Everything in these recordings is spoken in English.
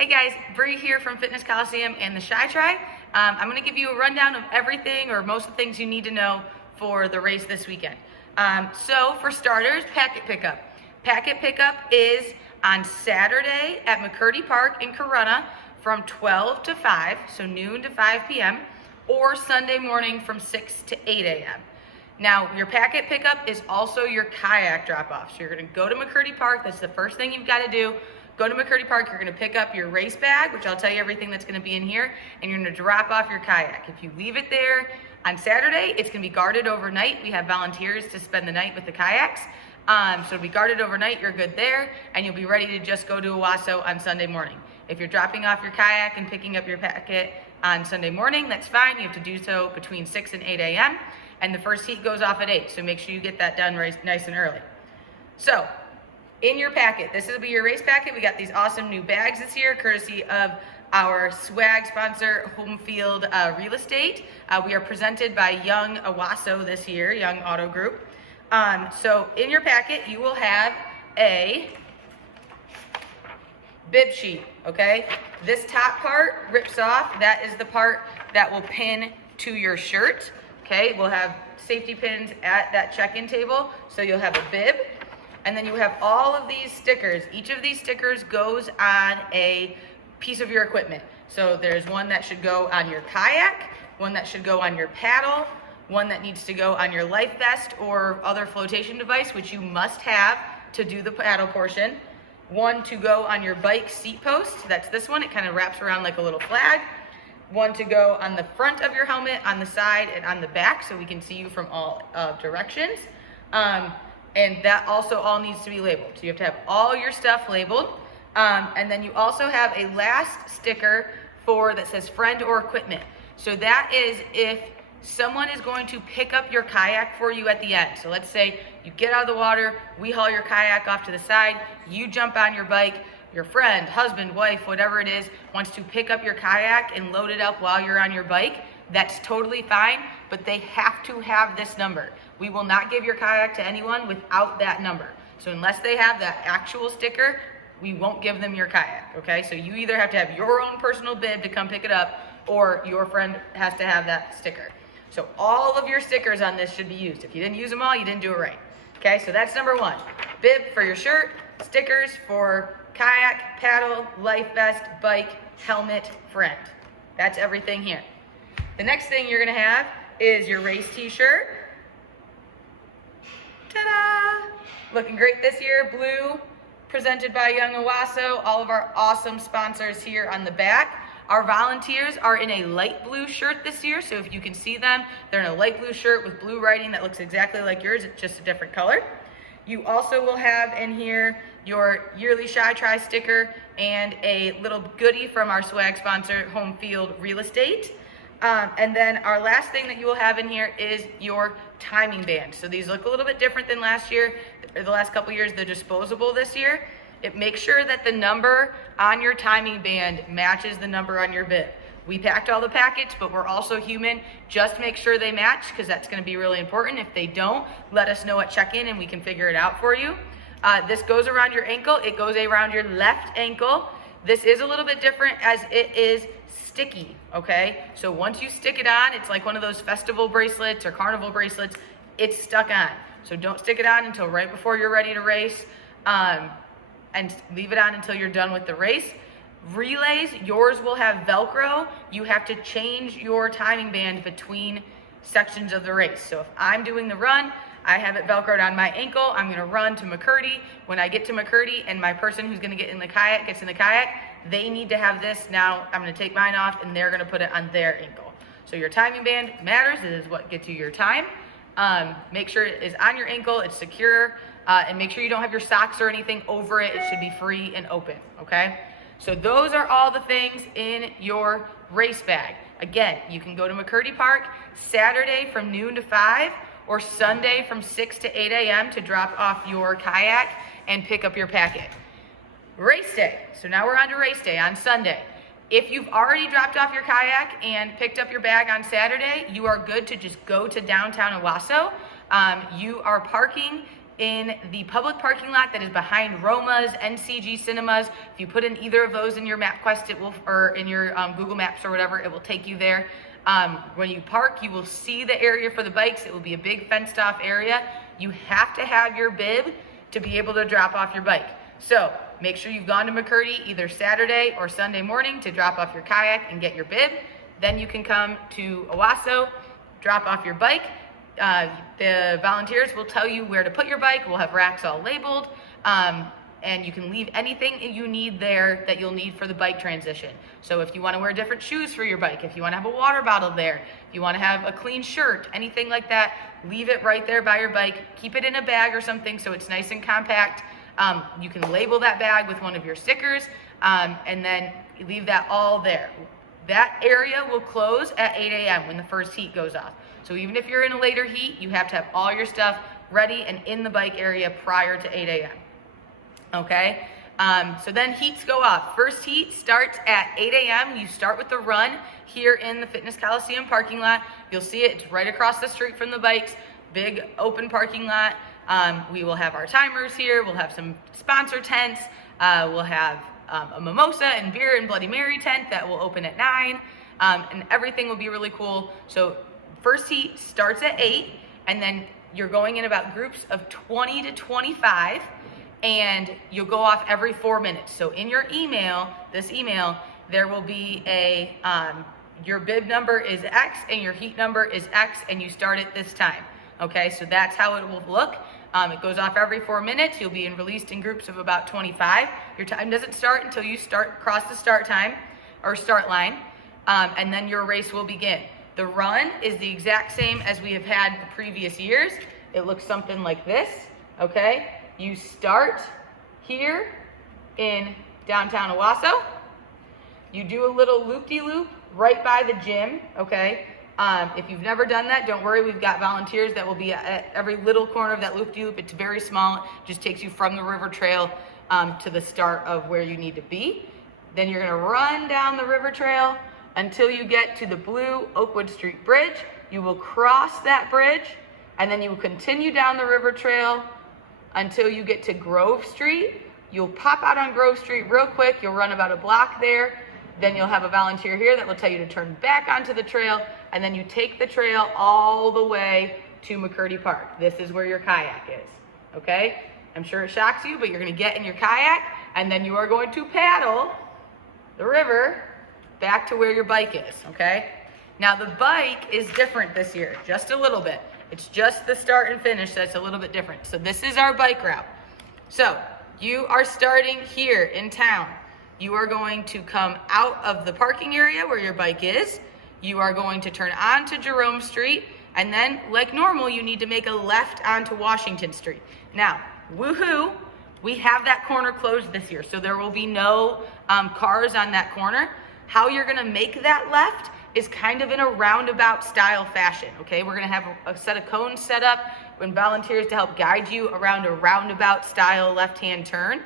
Hey guys, Bree here from Fitness Coliseum and the Shi-Tri. I'm going to give you a rundown of everything or most of the things you need to know for the race this weekend. So for starters, packet pickup. Packet pickup is on Saturday at McCurdy Park in Corunna from 12 to 5, so noon to 5 p.m., or Sunday morning from 6 to 8 a.m. Now, your packet pickup is also your kayak drop-off. So you're going to go to McCurdy Park. That's the first thing you've got to do. Go to McCurdy Park, you're going to pick up your race bag, which I'll tell you everything that's going to be in here, and you're going to drop off your kayak. If you leave it there on Saturday, it's going to be guarded overnight. We have volunteers to spend the night with the kayaks. So it'll be guarded overnight, you're good there, and you'll be ready to just go to Owasso on Sunday morning. If you're dropping off your kayak and picking up your packet on Sunday morning, that's fine. You have to do so between 6 and 8 a.m., and the first heat goes off at 8, so make sure you get that done nice and early. So, in your packet, this will be your race packet. We got these awesome new bags this year, courtesy of our swag sponsor, Home Field Real Estate. We are presented by Young Owasso this year, Young Auto Group. So in your packet, you will have a bib sheet, okay? This top part rips off. That is the part that will pin to your shirt, okay? We'll have safety pins at that check-in table, so you'll have a bib. And then you have all of these stickers. Each of these stickers goes on a piece of your equipment. So there's one that should go on your kayak, one that should go on your paddle, one that needs to go on your life vest or other flotation device, which you must have to do the paddle portion. One to go on your bike seat post. That's this one. It kind of wraps around like a little flag. One to go on the front of your helmet, on the side, and on the back, so we can see you from all directions. And that also all needs to be labeled. So you have to have all your stuff labeled. And then you also have a last sticker that says friend or equipment. So that is if someone is going to pick up your kayak for you at the end. So let's say you get out of the water, we haul your kayak off to the side, you jump on your bike, your friend, husband, wife, whatever it is, wants to pick up your kayak and load it up while you're on your bike. That's totally fine, but they have to have this number. We will not give your kayak to anyone without that number. So unless they have that actual sticker, we won't give them your kayak, okay? So you either have to have your own personal bib to come pick it up, or your friend has to have that sticker. So all of your stickers on this should be used. If you didn't use them all, you didn't do it right. Okay, so that's number one. Bib for your shirt, stickers for kayak, paddle, life vest, bike, helmet, friend. That's everything here. The next thing you're gonna have is your race t-shirt. Ta-da! Looking great this year, blue, presented by Young Owasso, all of our awesome sponsors here on the back. Our volunteers are in a light blue shirt this year, so if you can see them, they're in a light blue shirt with blue writing that looks exactly like yours, it's just a different color. You also will have in here your yearly Shi-Tri sticker and a little goodie from our swag sponsor, Home Field Real Estate. And then our last thing that you will have in here is your timing band. So these look a little bit different than last year, or the last couple years. They're disposable this year. It makes sure that the number on your timing band matches the number on your bib. We packed all the packets, but we're also human. Just make sure they match, because that's going to be really important. If they don't, let us know at check-in and we can figure it out for you. This goes around your ankle. It goes around your left ankle. This is a little bit different as it is sticky, okay? So once you stick it on, it's like one of those festival bracelets or carnival bracelets. It's stuck on. So don't stick it on until right before you're ready to race, and leave it on until you're done with the race. Relays, yours will have Velcro. You have to change your timing band between sections of the race. So if I'm doing the run, I have it Velcroed on my ankle. I'm gonna run to McCurdy. When I get to McCurdy and my person who's gonna get in the kayak gets in the kayak, they need to have this. Now I'm gonna take mine off and they're gonna put it on their ankle. So your timing band matters. It is what gets you your time. Make sure it is on your ankle, it's secure, and make sure you don't have your socks or anything over it. It should be free and open, okay? So those are all the things in your race bag. Again, you can go to McCurdy Park Saturday from noon to 5, or Sunday from 6 to 8 a.m. to drop off your kayak and pick up your packet. Race day. So now we're on to race day on Sunday. If you've already dropped off your kayak and picked up your bag on Saturday, you are good to just go to downtown Owasso. You are parking in the public parking lot that is behind Roma's, NCG Cinemas. If you put in either of those in your MapQuest, it will, or in your Google Maps or whatever, it will take you there. When you park, you will see the area for the bikes. It will be a big fenced off area. You have to have your bib to be able to drop off your bike. So make sure you've gone to McCurdy either Saturday or Sunday morning to drop off your kayak and get your bib. Then you can come to Owasso, drop off your bike. The volunteers will tell you where to put your bike. We'll have racks all labeled, and you can leave anything you need there that you'll need for the bike transition. So if you want to wear different shoes for your bike, if you want to have a water bottle there, if you want to have a clean shirt, anything like that, leave it right there by your bike. Keep it in a bag or something so it's nice and compact. You can label that bag with one of your stickers, and then leave that all there. That area will close at 8 a.m. when the first heat goes off. So even if you're in a later heat, you have to have all your stuff ready and in the bike area prior to 8 a.m. Okay? So then heats go off. First heat starts at 8 a.m. You start with the run here in the Fitness Coliseum parking lot. You'll see it. It's right across the street from the bikes. Big open parking lot. We will have our timers here. We'll have some sponsor tents. We'll have a mimosa and beer and Bloody Mary tent that will open at 9. And everything will be really cool. So first heat starts at 8, and then you're going in about groups of 20 to 25, and you'll go off every 4 minutes. So in your email, this email, there will be a, your bib number is X and your heat number is X, and you start at this time. Okay, so that's how it will look. It goes off every 4 minutes. You'll be released in groups of about 25. Your time doesn't start until you cross the start time or start line, and then your race will begin. The run is the exact same as we have had the previous years. It looks something like this, okay? You start here in downtown Owasso. You do a little loop-de-loop right by the gym, okay? If you've never done that, don't worry. We've got volunteers that will be at every little corner of that loop-de-loop. It's very small. It just takes you from the river trail to the start of where you need to be. Then you're going to run down the river trail until you get to the blue Oakwood Street Bridge. You will cross that bridge, and then you will continue down the river trail until you get to Grove Street. You'll pop out on Grove Street real quick. You'll run about a block there. Then you'll have a volunteer here that will tell you to turn back onto the trail, and then you take the trail all the way to McCurdy Park. This is where your kayak is, okay? I'm sure it shocks you, but you're gonna get in your kayak, and then you are going to paddle the river back to where your bike is, okay? Now the bike is different this year, just a little bit. It's just the start and finish that's a little bit different. So this is our bike route. So you are starting here in town. You are going to come out of the parking area where your bike is. You are going to turn onto Jerome Street, and then like normal, you need to make a left onto Washington Street. Now, woohoo, we have that corner closed this year, so there will be no cars on that corner. How you're gonna make that left is kind of in a roundabout style fashion, okay? We're gonna have a set of cones set up and volunteers to help guide you around a roundabout style left-hand turn.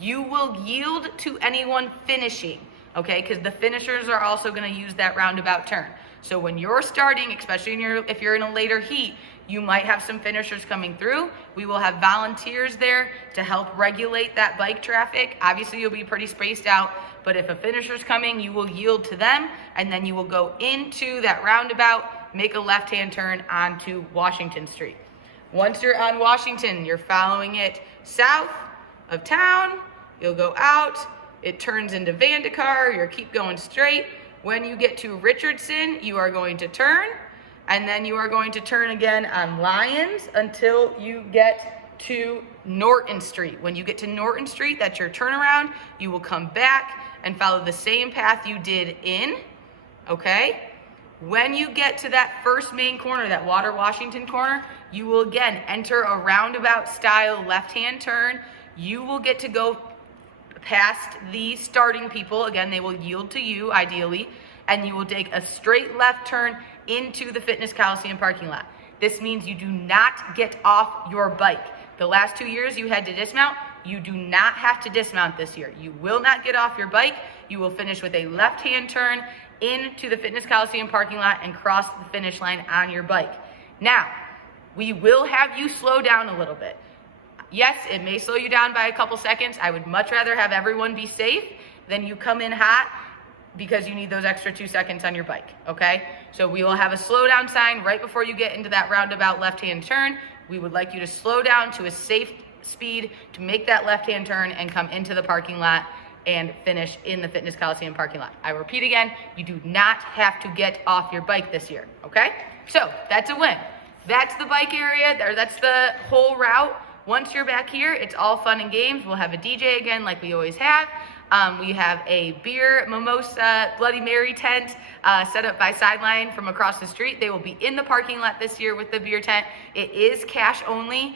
You will yield to anyone finishing, okay? Because the finishers are also gonna use that roundabout turn. So when you're starting, especially if you're in a later heat, you might have some finishers coming through. We will have volunteers there to help regulate that bike traffic. Obviously, you'll be pretty spaced out, but if a finisher's coming, you will yield to them, and then you will go into that roundabout, make a left-hand turn onto Washington Street. Once you're on Washington, you're following it south of town, you'll go out, it turns into Vandekar, you'll keep going straight. When you get to Richardson, you are going to turn, and then you are going to turn again on Lyons until you get to Norton Street. When you get to Norton Street, that's your turnaround. You will come back and follow the same path you did in, okay? When you get to that first main corner, that Water Washington corner, you will again enter a roundabout style left-hand turn. You will get to go past the starting people. Again, they will yield to you ideally, and you will take a straight left turn into the Fitness Coliseum parking lot. This means you do not get off your bike. The last 2 years you had to dismount. You do not have to dismount this year. You will not get off your bike. You will finish with a left-hand turn into the Fitness Coliseum parking lot and cross the finish line on your bike. Now, we will have you slow down a little bit. Yes, it may slow you down by a couple seconds. I would much rather have everyone be safe than you come in hot because you need those extra 2 seconds on your bike, okay? So we will have a slow down sign right before you get into that roundabout left-hand turn. We would like you to slow down to a safe speed to make that left-hand turn and come into the parking lot and finish in the Fitness Coliseum parking lot. I repeat again, you do not have to get off your bike this year, okay? So that's a win. That's the bike area, or that's the whole route. Once you're back here, it's all fun and games. We'll have a DJ again like we always have. We have a beer, mimosa, Bloody Mary tent set up by Sideline from across the street. They will be in the parking lot this year with the beer tent. It is cash only,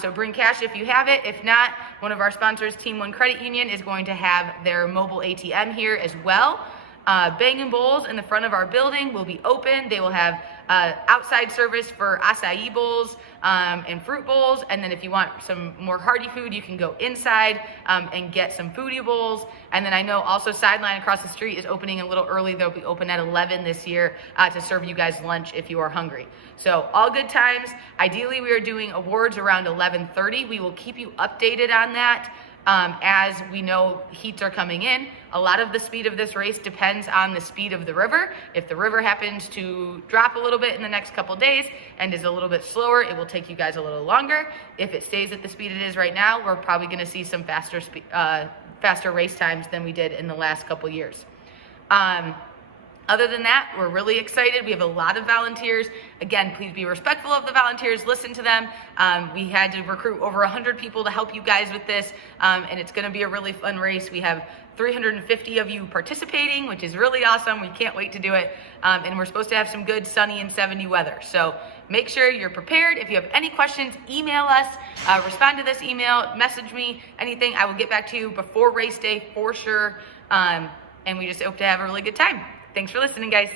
so bring cash if you have it. If not, one of our sponsors, Team One Credit Union, is going to have their mobile ATM here as well. Bang & Bowls in the front of our building will be open. They will have outside service for acai bowls and fruit bowls. And then if you want some more hearty food, you can go inside and get some foodie bowls. And then I know also Sideline across the street is opening a little early. They'll be open at 11 this year to serve you guys lunch if you are hungry. So all good times. Ideally, we are doing awards around 11:30. We will keep you updated on that. As we know, heats are coming in. A lot of the speed of this race depends on the speed of the river. If the river happens to drop a little bit in the next couple days and is a little bit slower, it will take you guys a little longer. If it stays at the speed it is right now, we're probably going to see some faster race times than we did in the last couple years. Other than that, we're really excited. We have a lot of volunteers. Again, please be respectful of the volunteers, listen to them. We had to recruit over 100 people to help you guys with this, and it's gonna be a really fun race. We have 350 of you participating, which is really awesome. We can't wait to do it. And we're supposed to have some good sunny and 70 weather. So make sure you're prepared. If you have any questions, email us, respond to this email, message me, anything. I will get back to you before race day for sure. And we just hope to have a really good time. Thanks for listening, guys.